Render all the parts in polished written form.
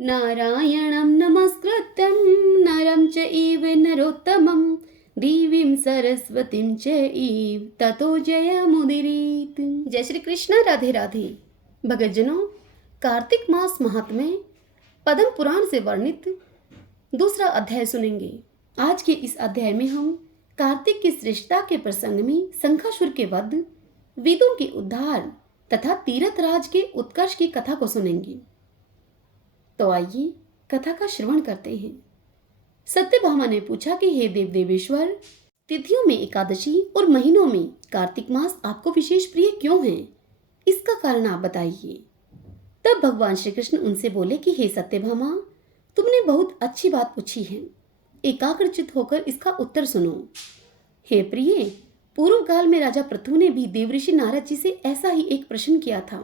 नारायणं नमस्कृत्यं नरं चैव नरोत्तमं देवीं सरस्वतीं चैव ततो जयमुदीरयेत्। जय श्री कृष्ण। राधे राधे। भक्तजनों, कार्तिक मास महात्म्य पद्म पुराण से वर्णित दूसरा अध्याय सुनेंगे। आज के इस अध्याय में हम कार्तिक की श्रेष्ठता के प्रसंग में शंखासुर के वध, वेदों के उद्धार तथा तीर्थराज के उत्कर्ष की कथा को सुनेंगे। तो आइए कथा का श्रवण करते हैं। सत्यभामा ने पूछा कि हे देव देवेश्वर, तिथियों में एकादशी और महीनों में कार्तिक मास आपको विशेष प्रिय क्यों है? इसका कारण आप बताइए। तब भगवान श्री कृष्ण उनसे बोले कि हे सत्यभामा, तुमने बहुत अच्छी बात पूछी है। एकाग्रचित होकर इसका उत्तर सुनो। हे प्रिय, पूर्व काल में राजा पृथु ने भी देवऋषि नारद जी से ऐसा ही एक प्रश्न किया था।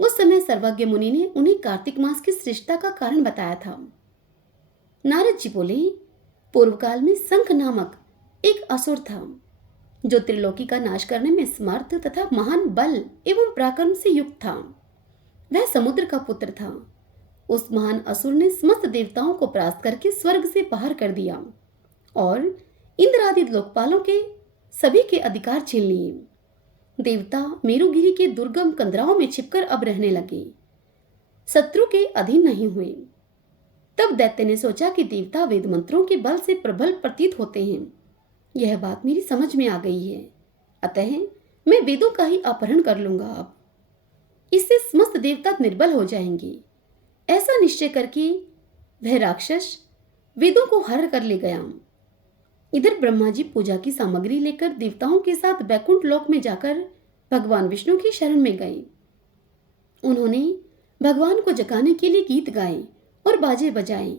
उस समय सर्वज्ञ मुनि ने उन्हें कार्तिक मास की श्रेष्ठता का कारण बताया था। नारद जी बोले, पूर्व काल में शंख नामक एक असुर था जो त्रिलोकी का नाश करने में समर्थ तथा महान बल एवं पराक्रम से युक्त था। वह समुद्र का पुत्र था। उस महान असुर ने समस्त देवताओं को परास्त करके स्वर्ग से बाहर कर दिया और इंद्र आदि लोकपालों के सभी के अधिकार छीन लिए। देवता मेरुगिरी के दुर्गम कंदराओं में छिपकर अब रहने लगे, शत्रु के अधीन नहीं हुए। तब दैत्य ने सोचा कि देवता वेद मंत्रों के बल से प्रबल प्रतीत होते हैं। यह बात मेरी समझ में आ गई है, अतः मैं वेदों का ही अपहरण कर लूंगा। अब इससे समस्त देवता निर्बल हो जाएंगे। ऐसा निश्चय करके वह राक्षस वेदों को हर कर ले गया। इधर ब्रह्मा जी पूजा की सामग्री लेकर देवताओं के साथ बैकुंठ लोक में जाकर भगवान विष्णु की शरण में गए। उन्होंने भगवान को जगाने के लिए गीत गाए और बाजे बजाए।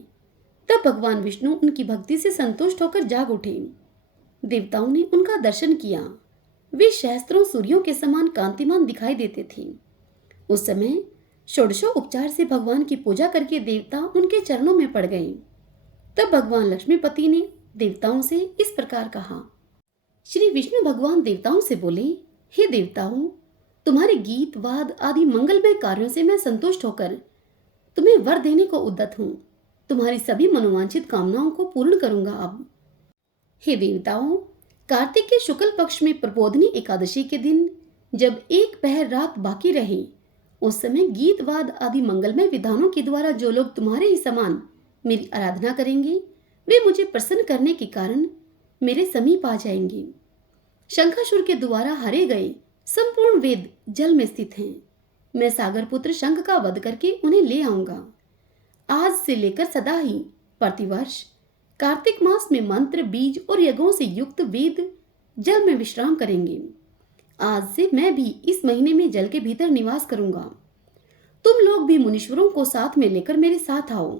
तब भगवान विष्णु उनकी भक्ति से संतुष्ट होकर जाग उठे। देवताओं ने उनका दर्शन किया। वे सहस्त्रों सूर्यों के समान कांतिमान दिखाई देते थे। उस समय षोडशों उपचार से भगवान की पूजा करके देवता उनके चरणों में पड़ गए। तब भगवान लक्ष्मीपति ने देवताओं से इस प्रकार कहा। श्री विष्णु भगवान देवताओं से बोले, हे देवताओं, तुम्हारे गीत वाद आदि मंगलमय कार्यों से मैं संतुष्ट होकर तुम्हें वर देने को उद्यत हूँ। तुम्हारी सभी मनोवांछित कामनाओं को पूर्ण करूंगा। अब हे देवताओं, कार्तिक के शुक्ल पक्ष में प्रबोधनी एकादशी के दिन जब एक पहर रात बाकी रहे, उस समय गीत वाद आदि मंगलमय विधानों के द्वारा जो लोग तुम्हारे ही समान मेरी आराधना करेंगे, वे मुझे प्रसन्न करने के कारण मेरे समीप आ जाएंगे। शंखासुर के द्वारा हरे गए संपूर्ण वेद जल में स्थित हैं। मैं सागर पुत्र शंख का वध करके उन्हें ले आऊंगा। आज से लेकर सदा ही प्रतिवर्ष कार्तिक मास में मंत्र, बीज और यज्ञों से युक्त वेद जल में विश्राम करेंगे। आज से मैं भी इस महीने में जल के भीतर निवास करूंगा। तुम लोग भी मुनीश्वरों को साथ में लेकर मेरे साथ आओ।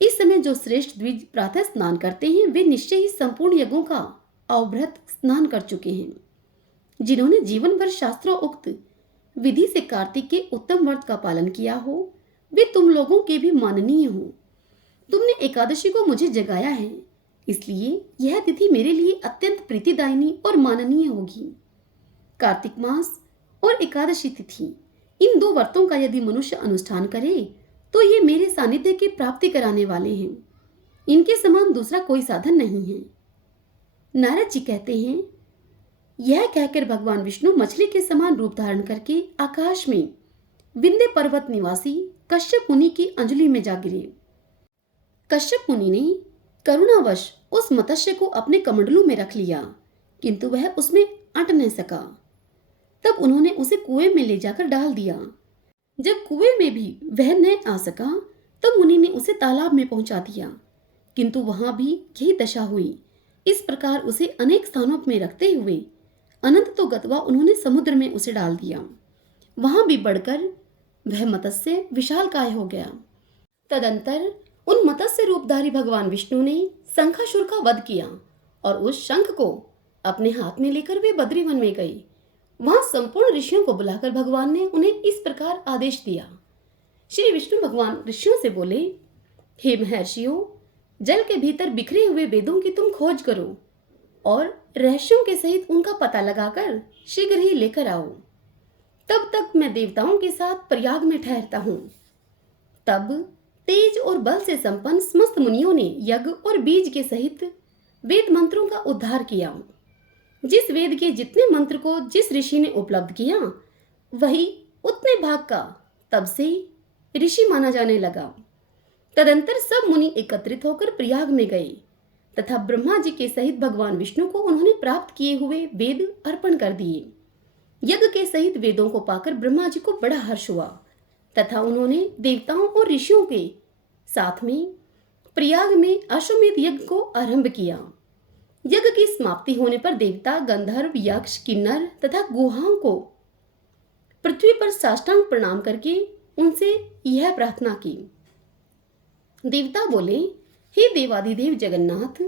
इस समय जो श्रेष्ठ द्विज प्रातः स्नान करते हैं, वे निश्चय ही संपूर्ण यज्ञों का अवभृत स्नान कर चुके हैं। जिन्होंने जीवन भर शास्त्रों उक्त विधि से कार्तिक के उत्तम व्रत का पालन किया हो, वे तुम लोगों के भी माननीय हो। तुमने एकादशी को मुझे जगाया है, इसलिए यह तिथि मेरे लिए अत्यंत प्रीतिदायिनी और माननीय होगी। कार्तिक मास और एकादशी तिथि, इन दो व्रतों का यदि मनुष्य अनुष्ठान करे तो ये मेरे सानिध्य की प्राप्ति कराने वाले हैं। इनके समान दूसरा कोई साधन नहीं है। नारद जी कहते हैं, यह कहकर भगवान विष्णु मछली के समान रूप धारण करके आकाश में विंध्य पर्वत निवासी कश्यप मुनि की अंजलि में जा गिरे। कश्यप मुनि ने करुणावश उस मत्स्य को अपने कमंडलू में रख लिया, किंतु वह उसमें अट न सका। तब उन्होंने उसे कुएं में ले जाकर डाल दिया। जब कुएं में भी वह न आ सका, तब मुनि ने उसे तालाब में पहुंचा दिया, किंतु वहां भी यही दशा हुई। इस प्रकार उसे अनेक स्थानों में रखते हुए अनंत तो गतवा उन्होंने समुद्र में उसे डाल दिया। वहां भी बढ़कर वह मत्स्य विशालकाय हो गया। तदंतर उन मत्स्य रूपधारी भगवान विष्णु ने शंखासुर का वध किया और उस शंख को अपने हाथ में लेकर वे बद्रीवन में गए। वहां संपूर्ण ऋषियों को बुलाकर भगवान ने उन्हें इस प्रकार आदेश दिया। श्री विष्णु भगवान ऋषियों से बोले, हे महर्षियों, जल के भीतर बिखरे हुए वेदों की तुम खोज करो और रहस्यों के सहित उनका पता लगाकर शीघ्र ही लेकर आओ। तब तक मैं देवताओं के साथ प्रयाग में ठहरता हूँ। तब तेज और बल से संपन्न समस्त मुनियों ने यज्ञ और बीज के सहित वेद मंत्रों का उद्धार किया। जिस वेद के जितने मंत्र को जिस ऋषि ने उपलब्ध किया, वही उतने भाग का तब से ऋषि माना जाने लगा। तदंतर सब मुनि एकत्रित होकर प्रयाग में गए तथा ब्रह्मा जी के सहित भगवान विष्णु को उन्होंने प्राप्त किए हुए वेद अर्पण कर दिए। यज्ञ के सहित वेदों को पाकर ब्रह्मा जी को बड़ा हर्ष हुआ तथा उन्होंने देवताओं और ऋषियों के साथ में प्रयाग में अश्वमेध यज्ञ को आरंभ किया। यज्ञ की समाप्ति होने पर देवता, गंधर्व, यक्ष, किन्नर तथा गुहाओं को पृथ्वी पर साष्टांग प्रणाम करके उनसे यह प्रार्थना की। देवता बोले, हे देवाधिदेव जगन्नाथ,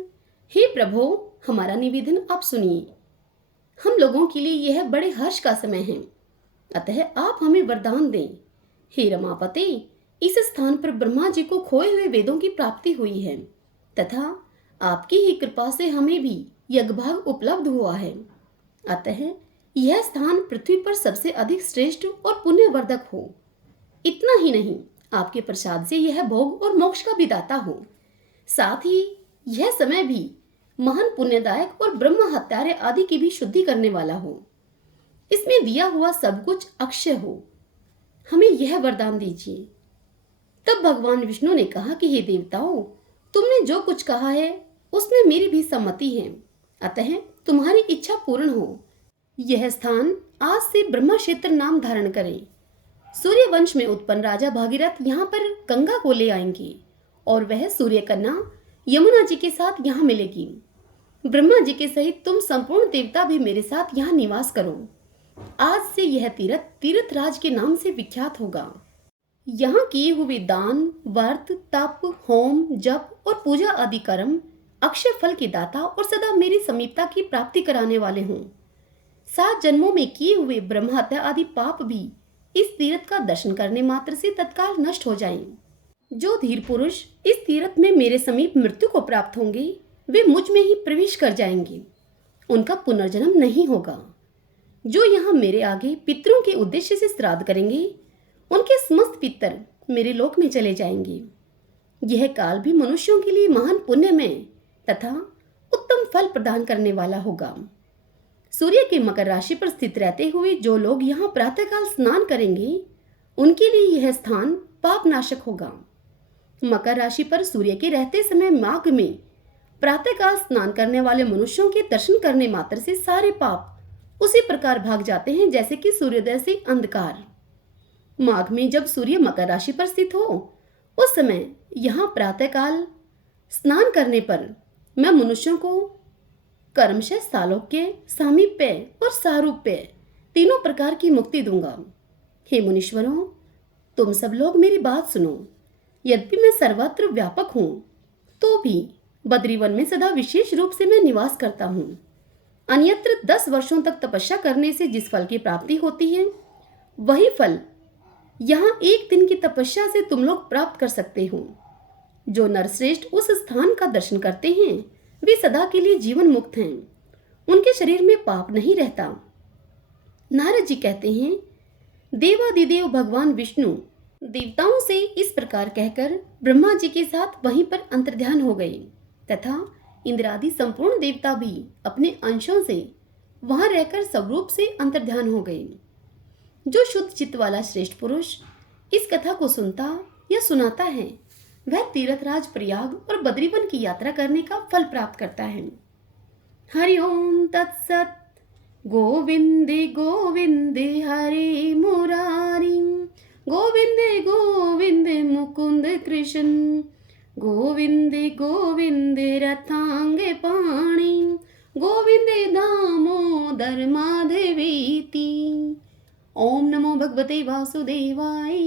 हे प्रभो, हमारा निवेदन आप सुनिए। हम लोगों के लिए यह बड़े हर्ष का समय है, अतः आप हमें वरदान दें। हे रमापते, इस स्थान पर ब्रह्मा जी को खोए हुए वेदों की प्राप्ति हुई है तथा आपकी ही कृपा से हमें भी यज्ञभाग उपलब्ध हुआ है। अतः यह स्थान पृथ्वी पर सबसे अधिक श्रेष्ठ और पुण्यवर्धक हो। इतना ही नहीं, आपके प्रसाद से यह भोग और मोक्ष का भी दाता हो। साथ ही यह समय भी महान पुण्यदायक और ब्रह्म हत्यारे आदि की भी शुद्धि करने वाला हो। इसमें दिया हुआ सब कुछ अक्षय हो। हमें यह वरदान दीजिए। तब भगवान विष्णु ने कहा कि हे देवताओं, तुमने जो कुछ कहा है उसमें मेरी भी सम्मति है, अतः तुम्हारी इच्छा पूर्ण हो। यह स्थान आज से ब्रह्मा क्षेत्र नाम धारण करे। सूर्य वंश में उत्पन्न राजा भागीरथ यहाँ पर गंगा को ले आएंगे और वह सूर्य कन्या यमुना जी के साथ यहाँ मिलेगी। ब्रह्मा जी के सहित तुम संपूर्ण देवता भी मेरे साथ यहाँ निवास करो। आज से यह तीर्थ तीर्थराज के नाम से विख्यात होगा। यहाँ किए हुए दान, व्रत, तप, होम, जप और पूजा आदि कर्म अक्षय फल के दाता और सदा मेरी समीपता की प्राप्ति कराने वाले हों। 7 जन्मों में किए हुए ब्रह्म हत्या आदि पाप भी इस तीर्थ का दर्शन करने मात्र से तत्काल नष्ट हो जाएं। जो धीर पुरुष इस तीर्थ में मेरे समीप मृत्यु को प्राप्त होंगे, वे मुझ में ही प्रवेश कर जाएंगे। उनका पुनर्जन्म नहीं होगा। जो यहाँ मेरे आगे पितरों के उद्देश्य से श्राद्ध करेंगे, उनके समस्त पितर मेरे लोक में चले जाएंगे। यह काल भी मनुष्यों के लिए महान पुण्यमय तथा उत्तम फल प्रदान करने वाला होगा। सूर्य के मकर राशि पर स्थित रहते हुए जो लोग यहाँ प्रातःकाल स्नान करेंगे, उनके लिए यह स्थान पाप नाशक होगा। मकर राशि पर सूर्य के रहते समय माघ में प्रातःकाल स्नान करने वाले मनुष्यों के दर्शन करने मात्र से सारे पाप उसी प्रकार भाग जाते हैं जैसे कि सूर्योदय से अंधकार। माघ में जब सूर्य मकर राशि पर स्थित हो, उस समय यहाँ प्रातःकाल स्नान करने पर मैं मनुष्यों को कर्मशः सालोक्य, सामीप्य और सारूप्य तीनों प्रकार की मुक्ति दूंगा। हे मुनीश्वरों, तुम सब लोग मेरी बात सुनो। यद्यपि मैं सर्वत्र व्यापक हूँ, तो भी बद्रीवन में सदा विशेष रूप से मैं निवास करता हूँ। अन्यत्र 10 वर्षों तक तपस्या करने से जिस फल की प्राप्ति होती है, वही फल यहाँ 1 दिन की तपस्या से तुम लोग प्राप्त कर सकते हो। जो नरश्रेष्ठ उस स्थान का दर्शन करते हैं, वे सदा के लिए जीवन मुक्त हैं। उनके शरीर में पाप नहीं रहता। नारद जी कहते हैं, देवादिदेव भगवान विष्णु देवताओं से इस प्रकार कहकर ब्रह्मा जी के साथ वहीं पर अंतर्ध्यान हो गए तथा इंद्रादि संपूर्ण देवता भी अपने अंशों से वहां रहकर स्वरूप से अंतर्ध्यान हो गए। जो शुद्ध चित्त वाला श्रेष्ठ पुरुष इस कथा को सुनता या सुनाता है, वह तीर्थराज प्रयाग और बद्रीवन की यात्रा करने का फल प्राप्त करता है। हरि ओम तत्सत। गोविंदे गोविंदे हरे मुरारी, गोविंदे गोविंदे मुकुंद कृष्ण, गोविंदे गोविंदे रथांगे पाणी, गोविंदे दामोदर माधवेति। ओम नमो भगवते वासुदेवाय।